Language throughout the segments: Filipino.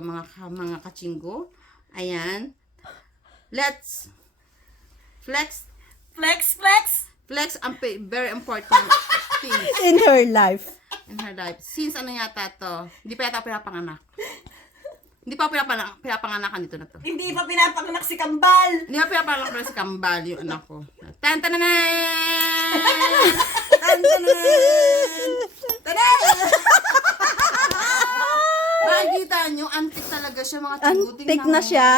mga kachinggo. Ayan. Let's flex ang very important thing In her life. in her life. Since ano yata to, hindi pa yata pinapanganak. Hindi pa pinapanganakan dito na to. Hindi pa pinapanganak si Kambal. Hindi pa pinapanganak si Kambal yung anak ko. Tan-tananan! Tan-tananan! Tanan! Makikita nyo, antique talaga siya mga chinggo. Antique na siya.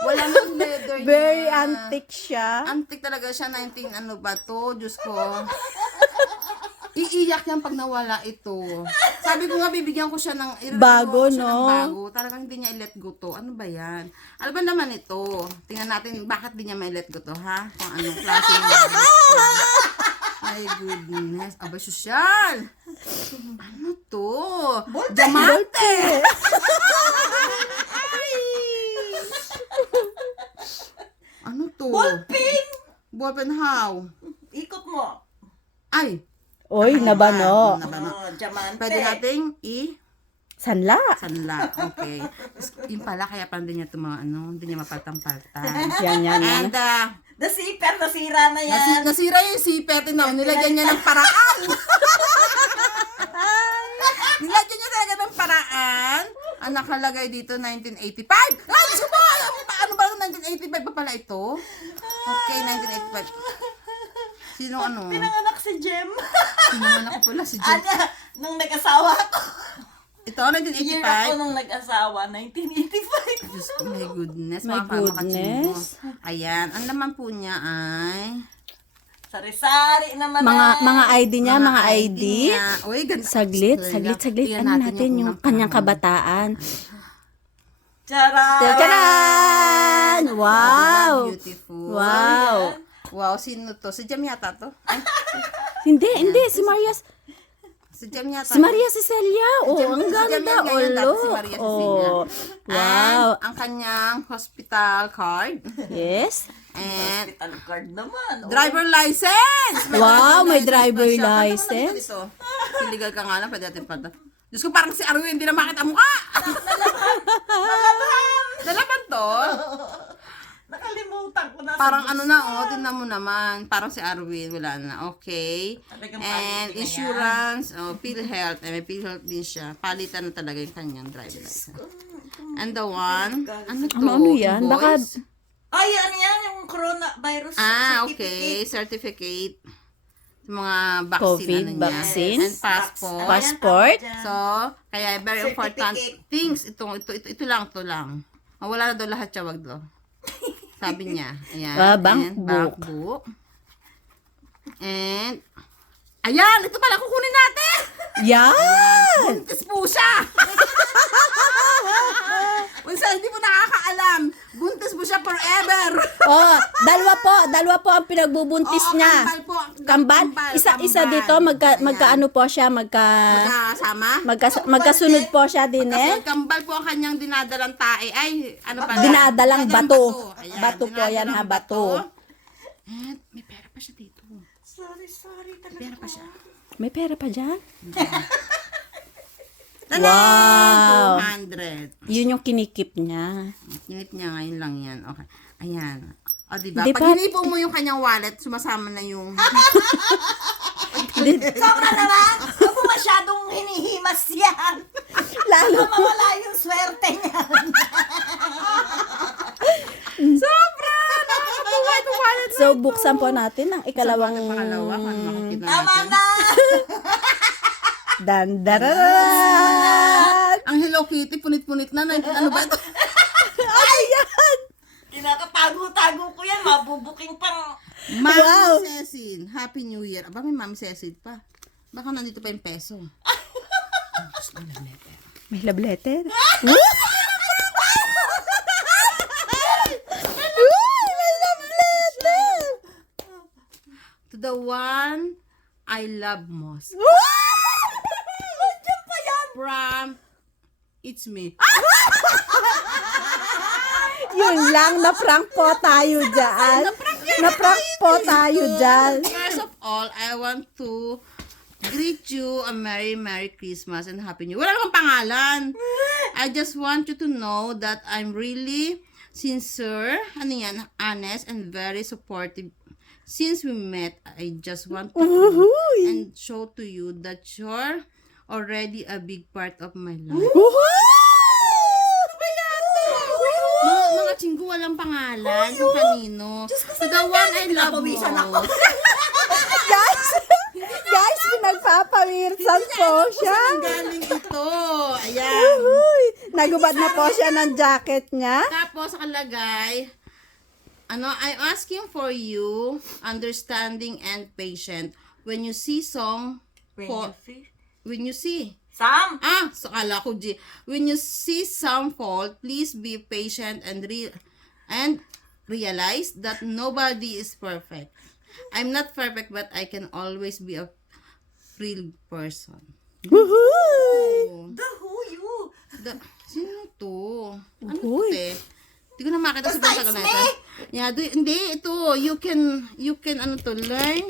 Wala nang leather niya. Very antique siya. Antique talaga siya, 19 ano ba to? Diyos ko. Iiyak yan pag nawala ito. Sabi ko nga, bibigyan ko siya ng Bago, ko siya ng no? bago. Talagang hindi niya i-let go to. Ano ba yan? Ano ba naman ito? Tingnan natin, bakit di niya ma-let go to, ha? Kung anong klase niya. My goodness. Aba, sosyal. Ano to? Diamante. Ano to? Ballpen. Ballpen how? Ikot mo. Ay. Oy, nabano. Diamante. Pwede nating Sanla. sanla. Okay. Yung pala, kaya parang hindi niya ito hindi niya mapaltang-paltan. Yan. And, The zipper, nasira na yan. nasira yung zipper, nilagyan niya ng paraan. Nilagyan niya talaga ng paraan. Ang nakalagay dito, 1985. Ay, sumo! Ano ba yung 1985 pa pala ito? Okay, 1985. Sino ano? Pinanganak si Jem. Pinanganak ko pala si Jim. Nung nag-asawa ako. Ito, Year ako 1985. nung nag-asawa, 1985. Diyos ko, my goodness. My mga makachinggo. goodness. Ayan, ang laman po niya ay... Sari-sari naman Mga ID niya, mga ID. niya. Uy, ganda. Saglit. Tingnan Ano natin yung unang kanyang panahon. kabataan. Charan! Tcharan! Wow! Beautiful. Wow! Wow, sino to? Si Jam yata to? Ay, Hindi. Si Maria. si Jam yata. Si Maria Cecilia. Oh, ang Si Jam ganda. yan, ngayon, dati si Olo. Maria Cecilia. Oh. Wow. And ang kanyang hospital card. Yes. And Hospital card naman. driver license! Wow, may driver pa siya. Paano mo license? dito? Illegal ka nga lang, pwede natin pata. Diyos ko, parang si Arwin, hindi na makita mukha. Dalaban to? Nakalimutan ko na. Parang ano na, tingnan mo naman. Parang si Arwin, wala na. Okay. Talagang And palitin na insurance, PhilHealth. May PhilHealth din siya. Palitan na talaga yung kanyang driver license. And the one, ano to? Ano yan? Baka Invoice? Ay, ano yan? Yung coronavirus Okay. Certificate. Sa mga vaccine, COVID ano niya. vaccines. And passport. Passport? So, kaya very important Certificate. things. Ito lang. Wala na daw lahat siya, wag daw. Sabi niya. Ayan. Bank And book. bank book. And, ayan, ito pala, kukunin natin. yan! Buntis po siya. Unsa, hindi mo nakakaalam. Buntis po siya forever. Oh, dalawa po ang pinagbubuntis Oo, niya. kambal po. Kambal? Isa dito, Ayan. magkaano po siya, Magkasama. magkasunod po siya din Kasi eh. kambal po ang kanyang dinadalang tae. Ay, ano pala? Dinadalang bato. Ayan, Bato po yan, ha, dinadalang bato. And may pera pa siya dito. Sorry talaga. Pera pa siya. May pera pa dyan? Tanan! Wow. 200. Yun yung kinikip niya. Kinip niya ngayon lang yan. Okay. Ayan. O, diba? Di Pag ba- hinipon mo yung kanyang wallet, sumasama na yung... Sobra naman. Huwag mo masyadong hinihimas yan. Lalo. Baka mawala yung swerte niya. Sobra! Nakakatuwa yung wallet. So, buksan po natin ang ikalawang... Pangalawa, kung makikita Tama natin. na. Dandararan! Ang Hello Kitty, punit-punit na. Ano ba ito? Ayan! Kinakatago-tago ko yan. Mabubuking pang... Ma'am Wow. Cecil, Happy New Year. Aba, may Ma'am Cecil pa. Baka nandito pa yung peso. May love letter? To the one I love most. From It's Me. Yun lang, na-prank po tayo dyan. Na-prank po tayo dyan. First of all, I want to greet you a Merry Christmas and Happy New Year. Wala namang pangalan. I just want you to know that I'm really sincere, ano yan, honest, and very supportive. Since we met, I just want to prove and show to you that you're already a big part of my life. Mga chinggo, walang pangalan kung kanino. To the one I love Pinapawisan ako. most. Guys, pinagpapawirsan po siya. Saan galing ito? Ayan. Uy, nagubad na po siya ng jacket niya. Tapos nakalagay, I'm asking for you, understanding and patient. When you see when you see, Sam! so kala ko G. When you see some fault, please be patient and realize that nobody is perfect. I'm not perfect, but I can always be a real person. Woohoo! The who you? Sino to? Ano Uy. to, te? Hindi ko na makita sa Basta bata ko it's na ito. Yeah, hindi, ito. You can, learn.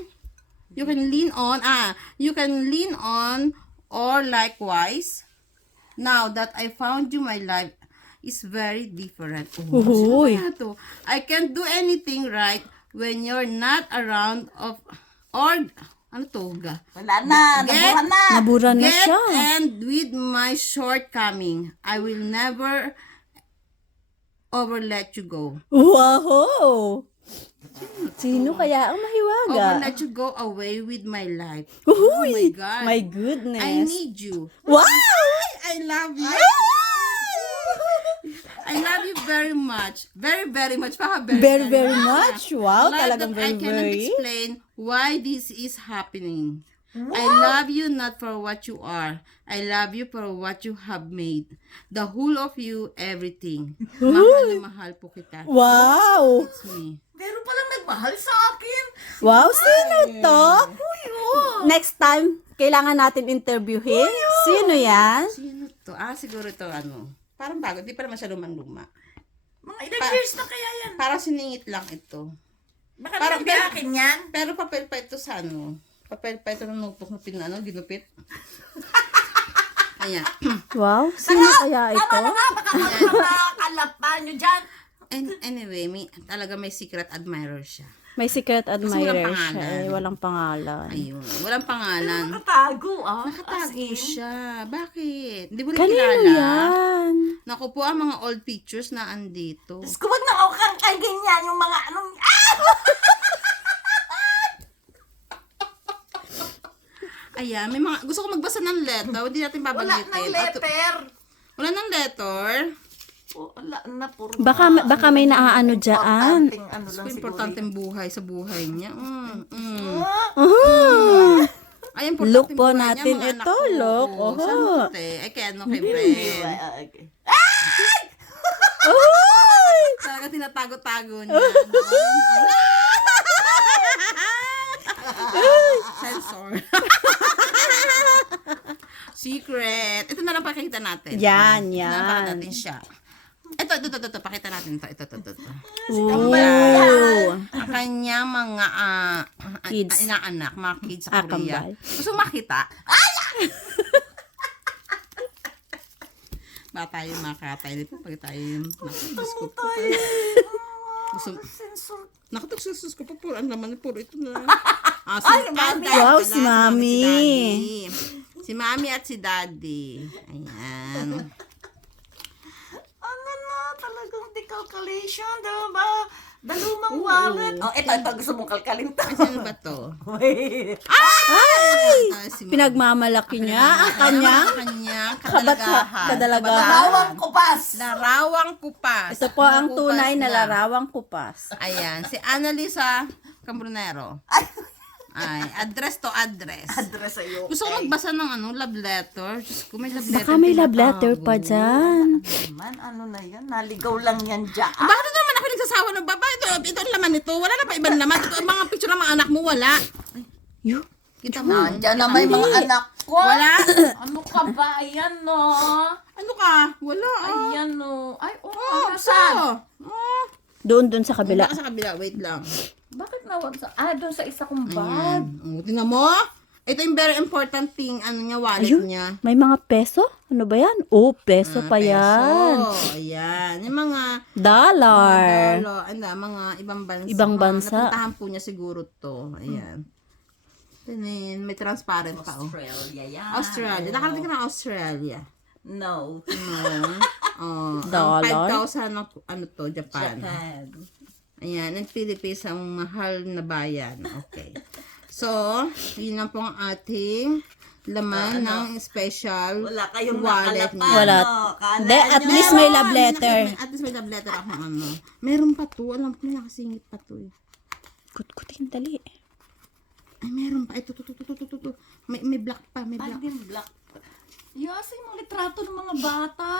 You can lean on, or likewise, now that I found you, my life is very different. Uy. Sino kaya to? I can't do anything right when you're not around ano to, ga? Wala na, nabura na. Nabura na Get siya. and with my shortcoming, I will never over let you go. Wow! Sino kaya ang Over mahiwaga? let you go away with my life. Oh Uy! my God. My goodness. I need you. Wow! I love you. I love you very much. Very, very much. Very, very much. Wow, Like talagang that I very, cannot very. explain why this is happening. I love you not for what you are. I love you for what you have made. The whole of you, everything. Mahal na mahal po kita. Wow! It's me. Meron palang nagmahal sa akin. Wow, sino to? Next time, kailangan natin interviewin. Sino yan? Sino to? Siguro to parang bago. Di pa naman siya lumang-luma. Mga ilang years na kaya yan. Parang siningit lang ito. Baka Parang parang akin yan. Pero papel pa ito sa Papel pa ito ng notebook na ginupit. Ayan. Wow, sino kaya ito? Tama na nga, baka makakalapa nyo dyan. Anyway, talaga may secret admirer siya. May secret admirer walang siya. pangalan. Walang pangalan. Ayun. Walang pangalan. Nakatago Nakatago siya. Bakit? Hindi mo rin Kanino kilala? yan? Naku po, ang mga old pictures na andito. Diyos ko, wag na ako kang ganyan yung mga anong... Ayan, may mga, gusto ko magbasa ng letter. Hindi natin Wala babanggitin. ng letter. Wala ng letter. Wala na, puro Baka may naaano dyan. importanteng ano lang Gusto ko siguro. importanteng buhay sa buhay niya. Uh-huh. Ay, Look importanteng po buhay niya, natin mga anak ito, ko. look. Oo, Oho. saan mo, te? Ay, kaya ano kay Bren? Okay. Uy! Talaga tinatago-tago niya. Sensor. Secret. Ito na lang pakita natin. Yan, Ito na lang pakita yan. natin siya. Ito. Pakita natin ito. Ito. Ooh. Ang kanyang mga Kids. inaanak, mga kids sa Korea. Kambal. Gusto mo makita? Ba tayo makatay dito pag tayo Diyos ko po. Gusto Sensor. nakatagsusus ko pa po. Ang laman puro ito na. Ay, Mami. Wow, si Mami. Si Mami at si Daddy. Ayan. Ano na, talagang decalculation, diba? Dalumang wallet. Oh, ito, gusto mong kalkalin to. Ay, sino ba to? Wait. Si Mami. Pinagmamalaki niya ang kanyang Ang kanyang kadalagahan. kadalagahan. Lawang kupas. Larawang kupas. Ito po ang Kupas tunay na na. larawang kupas. Ayan, si Annalisa Cambronero. Ay, address to address. Address sa'yo. Gusto ko magbasa ng love letter. Diyos ko, may love letter. Baka may love letter tinatago. pa dyan. Man, ano na yan? Naligaw lang yan dyan. Bakit naman ako nagsasawa ng babae? Ito ang laman nito. Wala na pa ibang laman. Ito, ang mga picture ng mga anak mo, wala. Ay, Yuh. kita mo. Nandiyan na may mga anak ko. Wala. Ano ka ba? Ayan, no. Ano ka? Wala. Ayan, no. Ay, Oh, saan? Doon sa kabila. Baka sa kabila. Wait lang. Bakit nawag sa... doon sa isa kong bag. Ayan. Oh, tingnan mo. Ito yung very important thing, ano niya, wallet Ayun. niya. May mga peso? Ano ba yan? Oh, peso pa yan. Peso. Ayan. Yung mga Dollar. mga ibang bansa. Ibang bansa. Napuntahan po niya siguro to. Ayan. Then, may transparent pa, oh. Australia yan. Australia. Nakarating ka na Australia. No. Oh, Dollar? 5,000 ano to, Japan. Japan. Ayan, ang Philippines ang mahal na bayan. Okay. So, yun lang po ang ating laman ng special Wala kayong wallet nakalapan. niya. Wala. Kala Hindi, at nyo. least may love letter. At least may love letter ako, ano. Meron pa to. Alam ko nakasingit pa to, eh. Kutkutin, dali. Ay, meron pa. Ito. May black pa, may black. Pag din black. Yes, yung mga litrato ng mga bata.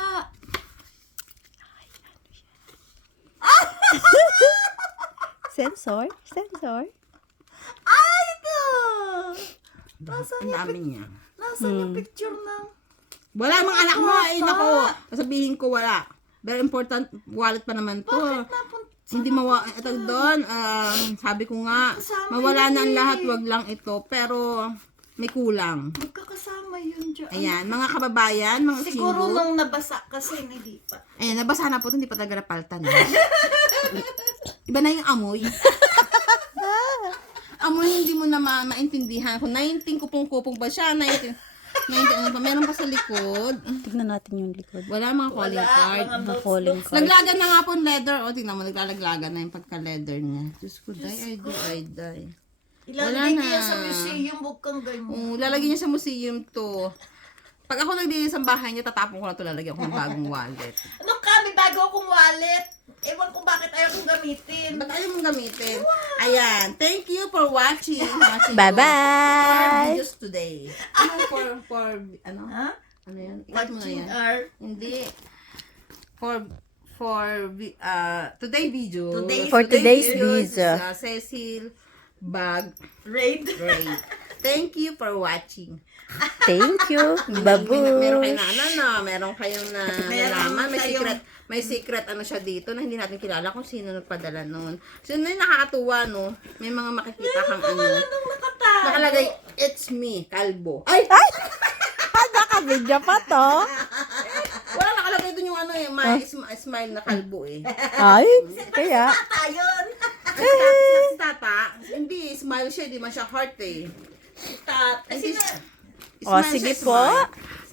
Sensor? Ay, ito! Ang dami niya. Nasaan yung picture ng... Wala mga anak mo, ay Bata. nako. Sasabihin ko wala. Very important wallet pa naman to. Bakit napunta? Hindi ito doon, sabi ko nga, Kasama mawala yun na ang eh. lahat, wag lang ito. Pero may kulang. Magkakasama yun dyan. Ayan, mga kababayan, mga Siguro single. nung nabasa kasi, hindi pa. Ayan, nabasa na po, hindi pa talaga napaltan. Iba na yung amoy. Amoy, hindi mo na maintindihan. Kung 19 kupong-kupong ba siya, 19 ano pa, meron pa sa likod. Tignan natin yung likod. Wala mga calling card. Mga calling card. Naglagan na nga po ng leather. O, tingnan mo, naglalaglagan na yung pagka-leather niya. Diyos ko, die. Ilalagay Wala niya na. sa museum, huwag kang ganyan. Lalagyan niya sa museum to. Pag ako nagdilis sa bahay niya, tatapon ko na to, lalagyan ko ng bagong wallet. Ano ka, may bago akong wallet. Ewan ko bakit ayaw kong gamitin. Ba't ayaw mong gamitin? Ayan. Thank you for watching. Bye-bye! Videos today. Ano? Ha? Ano yan? Ikat mo na Watching yan. our Hindi. Today video. For today's video is, video. Cecil Bag raid. Ray. Thank you for watching. Thank you. Meron Babu. kayo meron kayong nalaman. May kayong- secret ano siya dito na hindi natin kilala kung sino nagpadala noon. So, yun yung nakakatuwa, no? May mga makikita kang ano. Anong nakatago? Nakalagay, it's me, kalbo. Ay! Nakabidyo pa to. Wala nakalagay dun yung ano eh, smile na kalbo eh. Ay, kaya. Tayon. Si Tata, hindi, smile siya, di man siya heart eh. Tat. Hindi Sino? O, sige po.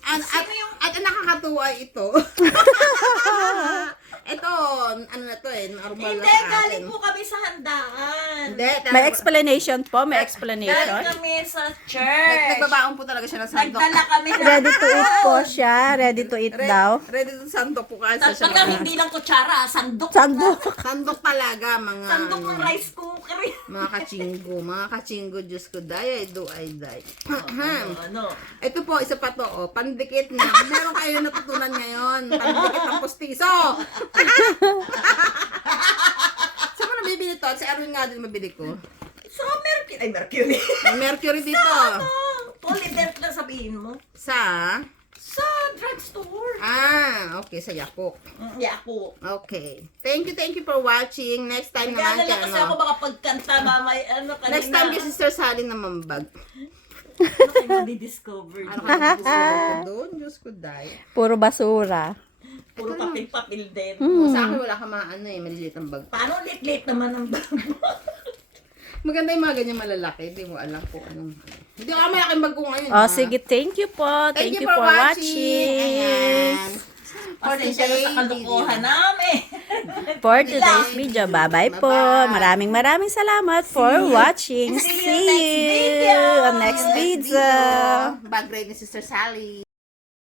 At ang nakakatuwa ay ito. Ito, ano na to eh, normal Hindi, na sa atin. galing po kami sa handaan. Hindi, May explanation po, may Galing explanation. kami sa church. nagbabaon po talaga siya ng sandok. Nagdala kami ng... Ready to eat po siya. Ready to eat daw. Ready to sandok po kasi siya. Pagka hindi lang kutsara, sandok. Sandok. Sandok talaga, mga Sandok ng rice cooker. mga kachinggo, Diyos ko, ay day. Ano? Ito po, isa pa to, oh, pandikit na. Meron kayo natutunan ngayon. Pandikit ng postiso. Saan mo nabibili to? Si Arwin nga din mabili ko. Sa Mercury. Ay, Mercury. May Mercury dito. Polydent na sabihin mo. Sa? Sa drugstore. Okay, sa Yakok. Yako. Okay. Thank you for watching. Next time naman, Naglalala kasi ako baka pagkanta mamay, ano kanina. Next time kay Sister Sally na mambag. Ano kayo madi-discover? Ano ka nag-discover doon? Diyos ko, day. Puro basura. Puro papel-papel din. Sa akin wala ka maliliit ang bag. Paano lit-lit naman ang bag mo? Maganda yung mga ganyan malalaki. Hindi mo alam kung anong... Hindi ko malaking bag ko ngayon. O, sige. Thank you po. Thank you for watching. Ayan. For Pasensya na sa kalukuhan namin. For today's video. Bye-bye po. Maraming salamat for watching. See you See next video. you on next video. Bag raid ni Sister Sally.